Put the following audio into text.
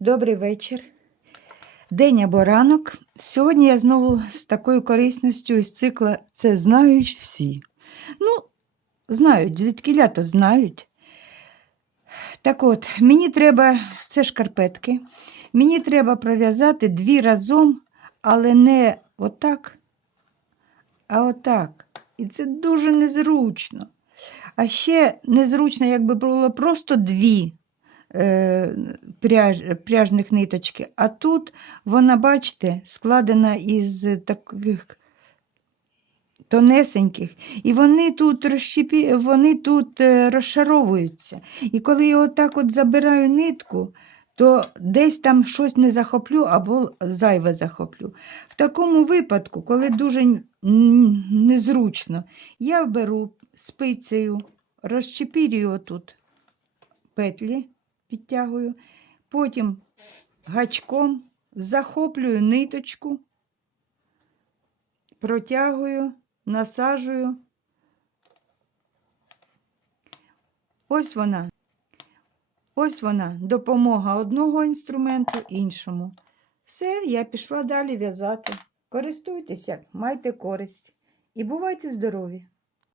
Добрий вечір. День або ранок. Сьогодні я знову з такою корисністю із цикла Це знають всі. Ну, знають, звідки то знають. Так от, мені треба, це шкарпетки, мені треба пров'язати дві разом, але не отак, а отак. І це дуже незручно. А ще незручно, якби було просто дві пряж, пряжних ниточки. А тут вона, бачите, складена із таких тонесеньких, і вони тут розщепі... вони тут е, розшаровуються. І коли я отак от забираю нитку, то десь там щось не захоплю або зайве захоплю. В такому випадку, коли дуже незручно, я беру спицею, розчепірюю отут петлі, підтягую, потім гачком захоплюю ниточку, протягую, насаджую. Ось вона. Ось вона, допомога одного інструменту іншому. Все, я пішла далі в'язати. Користуйтеся, майте користь і бувайте здорові!